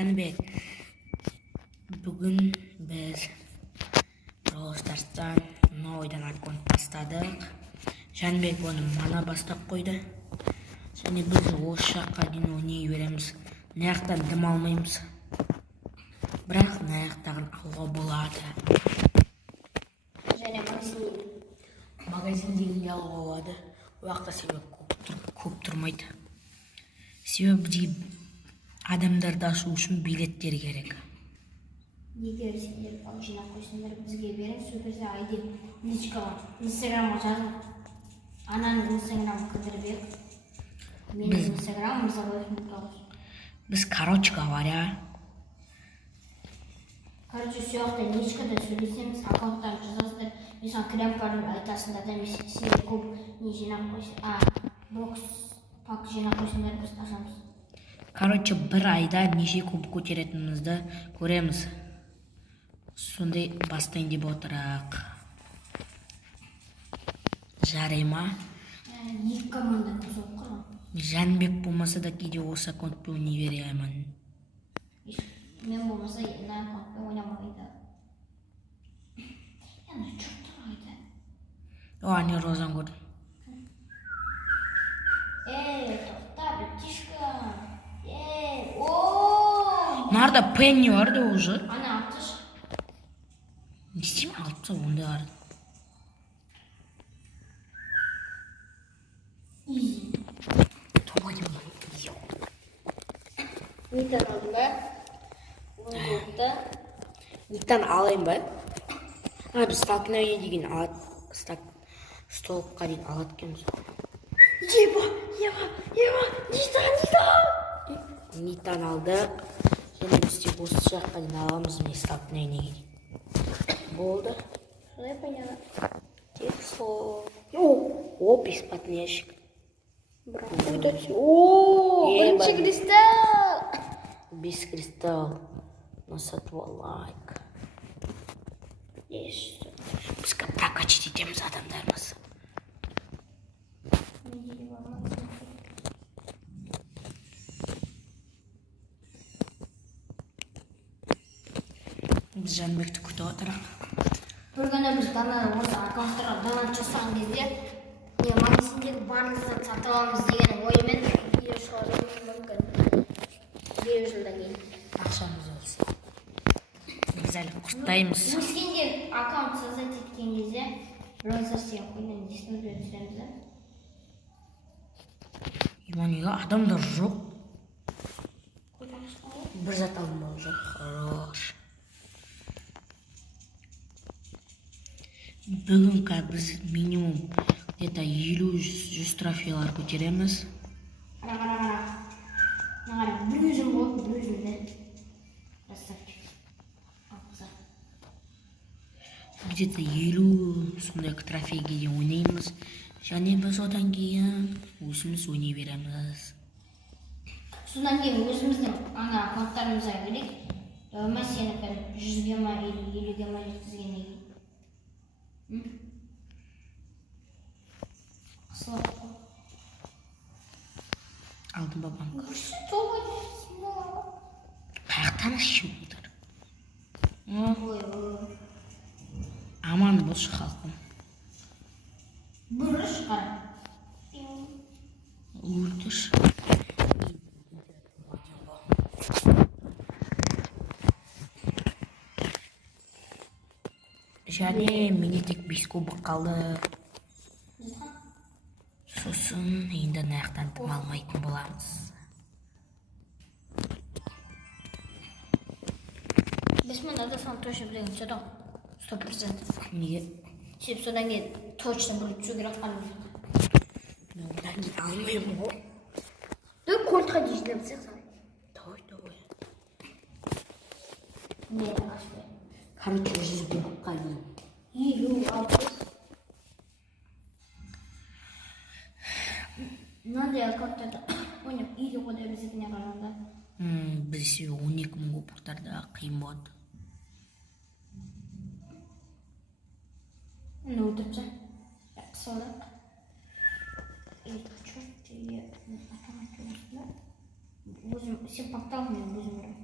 Жанбек. Бүгін біз Brawl Stars'tan ойдан аккаунт бастадық. Жанбек оны мана бастап қойды. Және біз осы жаққа дейін ойнай береміз. Наяқтан дым алмаймыз. Бірақ наяқтағын алуға болады. Және магазиндегінде алуға болады. Уақытта себеп көп тұрмайды. Себебі бізге адамдарды ашу үшін билеттер керек. егер сендер бал жинап қойсаңдар бізге беріңіз, сол кезде айди личкаға инстаграмға жазып ананың инстаграмын кідіріп ек. Менің инстаграмым забывать. Біз короче говоря, Короче, сөйіқта личкада сөйлесеміз, аккаунттарын жазасыздар, мен сан крем пароль айтасыңдар да, мен сендер көп не жинап қойсын, бокс пак жинап қойсыңдар, біз ашамыз. короче, бір айда неше куб көтеретінімізді көреміз. Сондай бастайын деп отырақ. Жарай ма? Екі команда қосып құрған. Жанбек болмаса да кейде осы аккаунтпен ойнай беремін. Мен болмаса на аккаунтпен ойнамайды. Яны жоқ тұрмайды. Не розан көрдім. Тоқта, бітішка. Ооо! Нарда Пенни барды уже. Ана атыш. Не істеймін алыпса онда барды. Изи. Нитан алдың ба? Нитан алайын ба? Біз столкновение деген столыпқа дейін алады екенбіз. Еба, Нитан алдық. Және біз тек осы жаққа дейін аламыз, міне столкновение дейін. Болды. Солай поняла. Тек сол. О, бесплатный ящик. Бірінші кристалл. Без кристалл. Сатып алайық. Біз прокачать етеміз адамдарымыз. Біз Жанбекті күтіп отырақ. Бір күні біз осы аккаунттарға донат жасаған кезде магазиндегі барлығын сатып аламыз деген оймен видео шығаруымыз мүмкін. Біреу жылдан кейін. Ақшамыз олсын. Біз әлі құрттаймыз. Өскенде аккаунт создать еткен кезде Brawl Stars деген ойыннан десімізбен түсіреміз да. Неге адамдар жоқ? Бір зат алмау жоқ. Хорош. Бүгінгі біз минимум где-то 50-100 трофейлар көтереміз. Нағара, бір өзім болды, бір өзімді. Красавчик. Где-то 50 сондай трофейге дейін ойнаймыз. Және біз одан кейін өзіміз ойнай береміз. Содан кейін өзіміздің аккаунттарымызға керек. Ма сенікі 100-ге ма, 50-ге ма жеткізгеннен кейін. Қысылап қой. Алдым ба банка? Көрші тоғы жетсін ба? Қаяқтан ашып отыр. Ой. Аман болшы халқым. Бұрыш қара. Өлтіш. Және менде тек 5 кубок қалды. Сосын енді наяқтан тым алмайтын боламыз. Біз мұнда сан точно білеген сөйдің. 100%. Неге? Сеп содан кейін точно біліп түсу керек қалып. Одан кейін алмаймын ғой. Кольтқа дейін сен. Давай. Мен ашпай. Короче, 100 кубокқа дейін. Елу алпыс. Мынандай аккаунттарда ойнап иді қодай біздікіне қарағанда. Біз 12 мың кубоктарда қиын болады. Оны өтіпсің. Қысылдық. Өзім сен пактал мен өзім ұрам.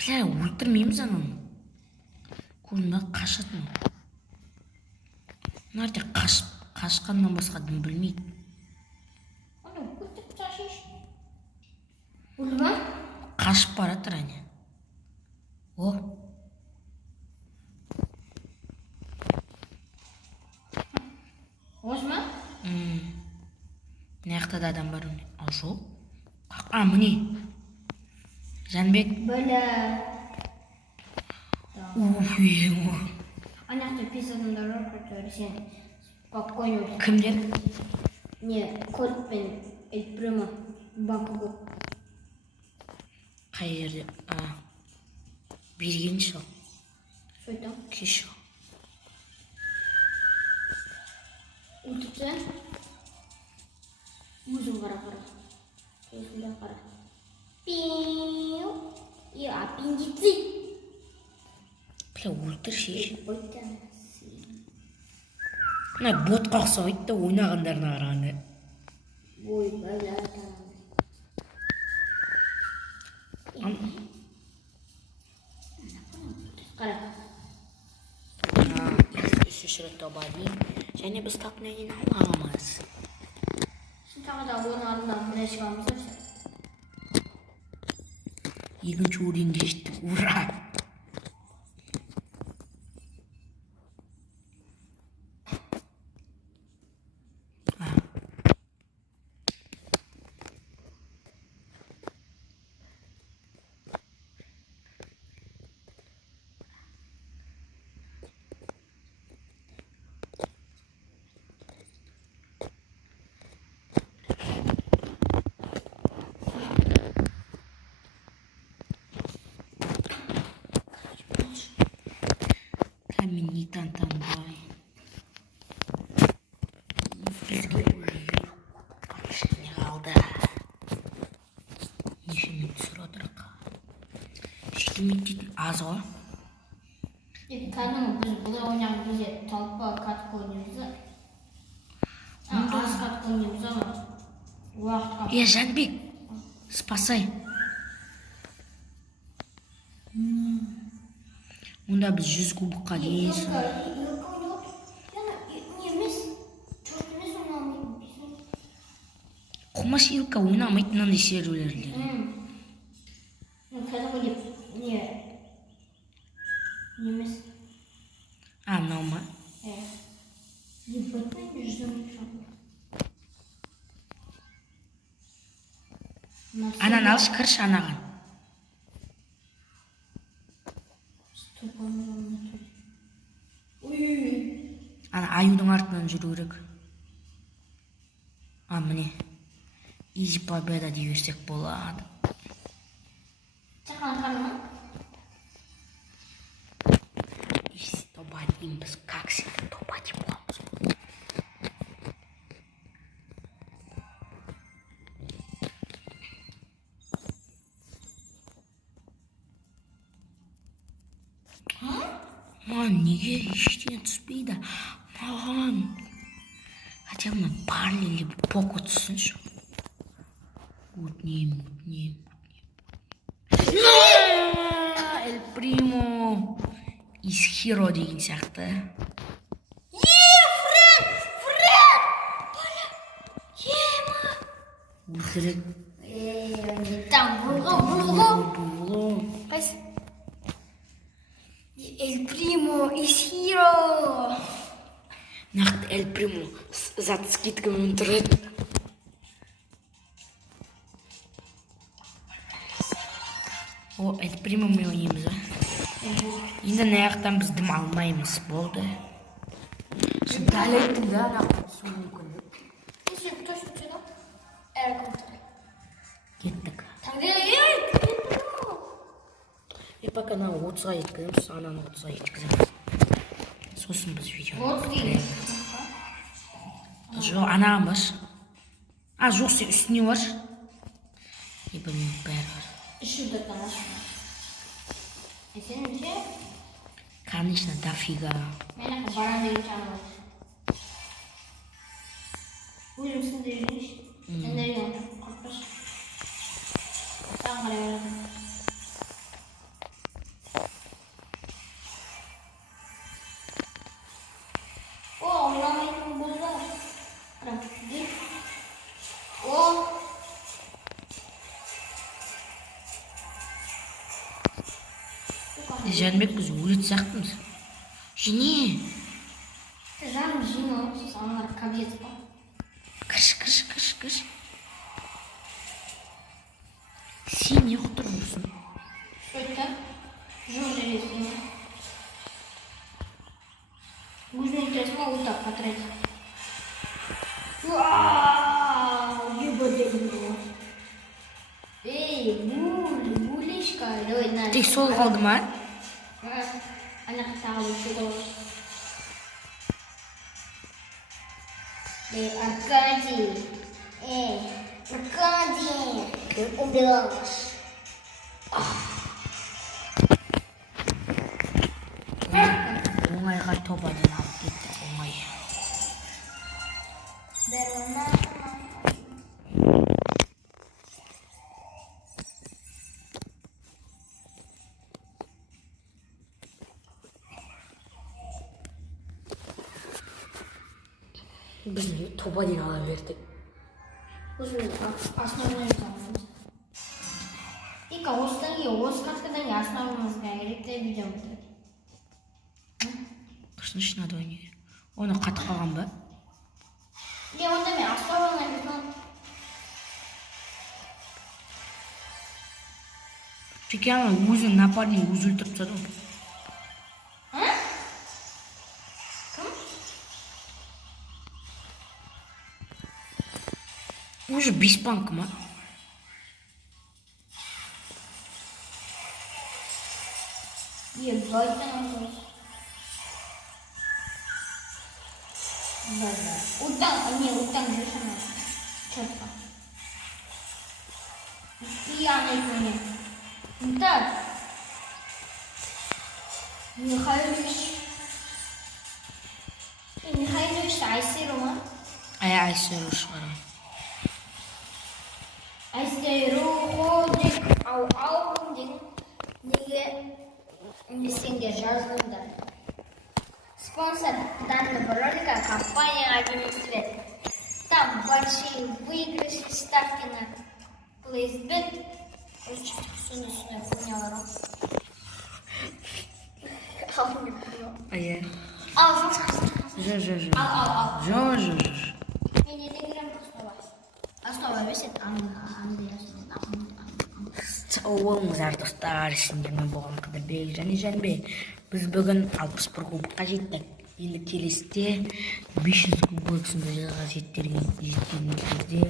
Қылай өлтірмейміз ананы. Көрінбей қашатын. Мына жерде қашқаннан басқа дым білмейді. Ана көтіп ташиш. Өлма? Қашып баратыр әне. О. Озма? Мына жақта да адам бар. А жоқ. А, міне. Жанбек. Бля. Уф, Ана жақта пес адамдар бар, который сен спокойно өлтір. кімдер? Не, Кольт пен Эль Примо банка көп. Қай жерде? Берген шал. Сөйтем. Кеш. Өлтірсен, өзің қара. Көзінде қара. Пиу. Аппендицит. Бля, өлтіршеш. Бойтан. Мына ботқа ұқсайды да ойнағандарына қарағанда. Ой, бля, қара. Үшінші рет табады. Және біз тапнан кейін аламыз. Сен тағы да оның алдынан біраз шығамыз да все. Екінші орынға жеттік. Ура! Мен не тантанбай. Бізге уже кішкене қалды. Неше минут түсір отырық. 7 минут дейтін аз ғой. Кәдімгі біз бұлай ойнаған кезде талпа катка ойнаймыз да. Аз катка ойнаймыз да. Уақытқа. Жанбек, спасай. Онда біз 100 кубыққа дейін. Құмаш илка ойнамайды мынандай серверлерде. Кәдімгі не емес. Мынау ма? Ебатпай жүзім Ананы алшы кірші анаған. Ана аюдың артынан жүру керек. Міне. Изи победа дей берсек болады. Сақан қарма? Если тобадим біз как всегда тобадим боламыз. Маған неге ештеңе түспейді? Маған. Хотя мына Барли Поко түссінші. Өтінем. Эль Примо из Hero деген сияқты. Өлтірек. Там бұлғы. Қайсы? Эль Примо из Hero. Нақты Эль Примо зат скидкамен тұрады. О, Эль Примо мен ойнаймыз, Енді наяқтан біз дым алмаймыз, болды. Сен дәл айттың да, нақты түсу мүмкін. Сен точно түседі? Әрі көмтір. Кеттік. Таңдай, Пока на 30-ға жеткіземіз, ананы 30-ға жеткіземіз. Сосын біз видеоны. 30 дейін. Жоқ, анаған баш. Жоқ, сен үстіне бар. Білмеймін, бәрі бар. Еще до того. Сен неше? Конечно, дофига. Мен баран деген жаңа бар. Өзімсінде жүргенші. Сенде үйген қорқпаш. Саған қарай барады. Жәнібек, біз өлетін сияқтымыз. Жіне. Жаным жиналып, аналар кабинет па? Кірш. Сен не құтырып жүрсің? Что это? Жоқ жересің. Өзіне өтерсің ма, ұлтап потратить. Ебадай. Эй, булечка. Давай, на. Тек сол қалды ма? Ана тағы бір şey қойып. Аркадий. Аркадий. Ты убегаешь. Оңайға тобадан алып кетті, оңай. Біз тобадан ала бердік. Условия основные самые. И осыдан кейін осы каткадан кейін основамызға керекті видео өтеді. Қышын ішін ады ойнайды. Оны қатып қалған ба? Онда мен основаны айтам. Чеки ана өзінің напарник өзі өлтіріп тастады ғой. Уже беспанк ма? Ебать, она утан же она. Четко. И я найду. Так. Михайлович Айсирума. Айсиру шығарам. Айсиру ходик ау деген неге сендер жазылыңдар. Спонсор данного ролика компания «Один свет». Там большие выигрыши, ставки на PlaySbet. Короче, сюда хуйнялар. Ал. Мен не дегенім основа бесет, Сау болыңыздар достар, сендермен болған Қыдырбек және Жәнібек. Біз бүгін 61 кубокқа жеттік. Енді келесіде 500 кубок сынды жазға жеткенімізде